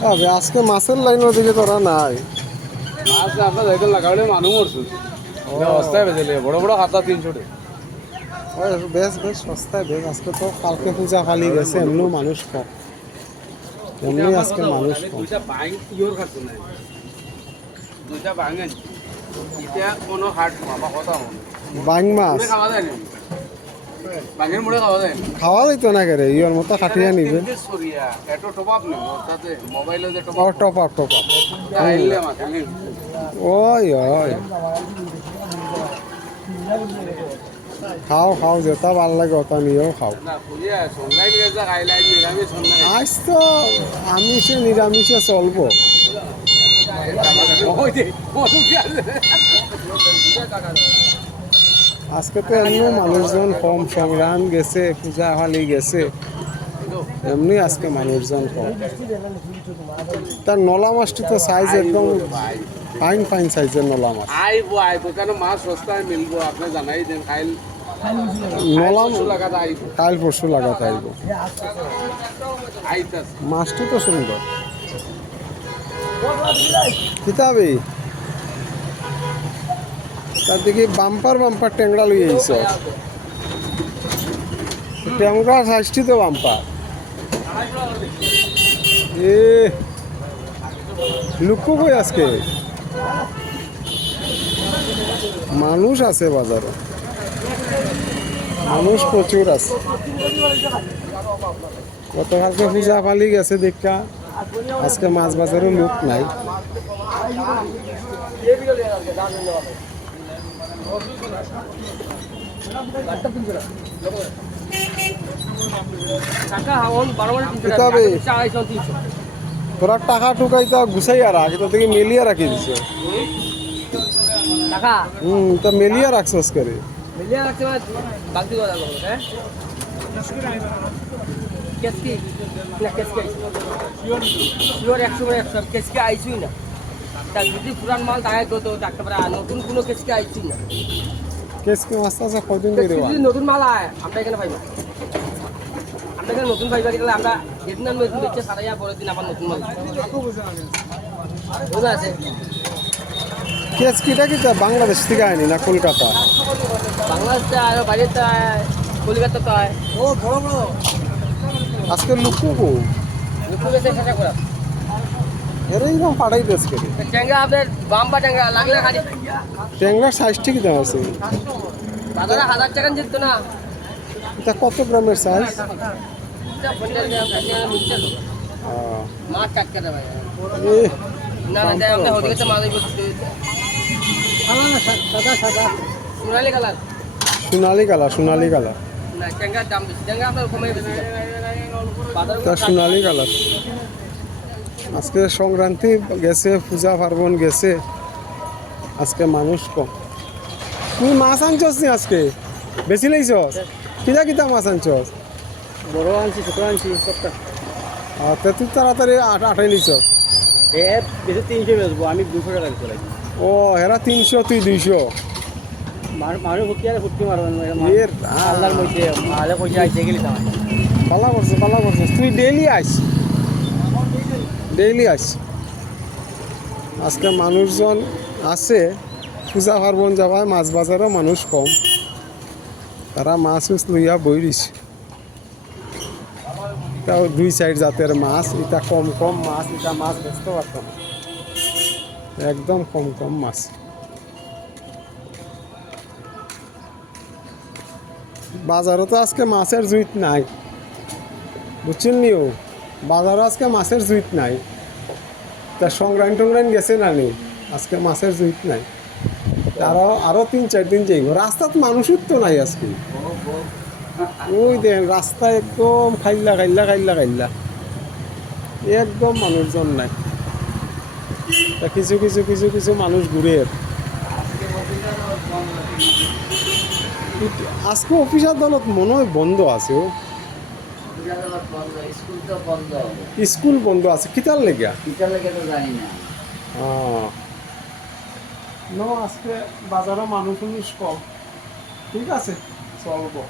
তবে আজকে মাছের লাইনের দিকে তোরা নাই। মাছ আপনার যাইতে লাগালে মানুষ মরছে অবস্থায় বেজেলে বড় বড় খাতা 300 টাকা। ওই বেশ বেশ সস্তায় বেশ। আজকে তো কালকে পূজা খালি গেছে, এমনিও মানুষ কম, এমনি আজকে মানুষ কম। দুইটা বাইং ইয়োর খাচ্ছ না, দুইটা ভাঙেন এটা কোনো হাট মামা কথা মনে বাইং মাছ খাওয়া যায় না, ভাঙের মুড়ে খাওয়া যায় না। খাওয়া যাইতো না কেরে, ইয়র মতো খাটিয়ে নিবে। এত টপ নেই তাতে মোবাইলে যে ও টপ আপ টপ আপ। আইলে আমাকে ওই ওই খাও খাও, যেটা ভাল লাগে ওটা নিয়েও খাও। না পুরিয়া সঙ্গাই গেছে খাইলাই নিরামিষ সঙ্গাই আজ তো আমিষে নিরামিষে চলবো। ওই যে কি আছে আজকে তো এমনি মানুষজন কম, সংগ্রাম গেছে, পূজা খালি গেছে, এমনি আজকে মানুষজন কম। তার নলা মাছটি তো সাইজ একদম ফাইন ফাইন সাইজের নলা মাছ। আইবো কেন মাছ সস্তায় মিলবো আপনি জানাই দেন খাইল নলা লাগাতে আইবো কাল পরশু লাগাতে আইব। আইতাস মাছটি তো সুন্দর। কিতাবি তার দিকে বাম্পার বাম্পার ট্যাংরা লই আইছ, ট্যাংরা সাইজটি তো বাম্পার। এ লুকু কই আজকে মানুষ আছে বাজারে, মানুষ প্রচুর আছে। গতকালকে পূজা পালি গেছে দেখা, আজকে মাছ বাজারে লোক নাই। তোরা টাকা টুকাই তো গুছাইয়া রাখ, তো থেকে মেলিয়া রাখি দিছ। তা মেলিয়া রাখছস করে পুরান মাল দায় করতো নতুন কোনো কেসকে আইছি না। কেসকে মাছ আছে কদিন করে নতুন মাল আয় আমরা এখানে পাইবা, আমরা এখানে নতুন পাইবা গেলে আমরা যেদিন আমি নতুন বেচে সারাইয়া পরের দিন আবার নতুন মাল বোঝা আছে। কেস কিটা কিটা বাংলাদেশ থেকে আয়নি না কলকাতা? বাংলাদেশে আর বাইরেতে আয়, কলকাতাতে আয়। ও বড় বড় আজকে লুকু কো লুকু বেচে সেটা করা এরকম পাঠাই দেশ করে। ট্যাংরা আপনার বাম্বা ট্যাংরা লাগলে খালি ট্যাংরার সাইজ ঠিক দাম আছে, বাজারে 1000 টাকা যেত না। এটা কত গ্রামের সাইজ? মাছ টাটকা দেবে এ না না তাই আমরা হতে গেছে মাছ সাদা সাদা সোনালি কালার, সোনালি কালার, সোনালি কালার না ট্যাংরার দাম বেশি, ট্যাংরা আপনার কমে বেশি তা সোনালি কালার। আজকে সংক্রান্তি গেছে, পূজা পার্বণ গেছে, আজকে মানুষ কম। তুই মাছ আনছস নি আজকে? বেশি লাইছস? কিটা কিটা মাছ আনছস? বড় আনছি ছোট আনছি সবটা। তা তুই তাড়াতাড়ি আটাই নিছ। এর বেশি 300 বেচবো, আমি 200 টাকা দিতে লাগি। ও হেরা 300 তুই 200। মানুষ ফুটকি আর ফুটকি মারবেন এর আল্লাহর মধ্যে আলে পয়সা আইতে গেলি তাই পালা করছিস, পালা করছিস। তুই ডেইলি আইস, ডেইলি আইস। আজকে মানুষজন আছে, পূজা পার্বণ যাওয়ায় মাছ বাজারও মানুষ কম, তারা মাছ উছ লইয়া বইরিস। তাও 2-4 জাতের মাছ, এটা কম কম মাছ, এটা মাছ বেচতে পারত না, একদম কম কম মাছ। বাজারও তো আজকে মাছের জুইত নাই, বুঝছেন নিও, বাজারও আজকে মাছের জুইত নাই। তা সংগ্রাম টংরাম গেছে না নি, আজকে মাছের জুইত নাই। আরো 3-4 দিন যাইব। রাস্তাত মানুষের তো নাই আজকে, ওই দেন রাস্তা একদম খাইল্লা খাইল্লা খাইল্লা খাইল্লা, একদম মানুষজন নাই। তা কিছু কিছু কিছু কিছু মানুষ ঘুরে। আজকে অফিস আদালত মনে হয় বন্ধ আছে। স্কুল বন্ধ আছে, কিতার লেগা আজকে বাজারে মানুষ কম। ঠিক আছে, চলবো।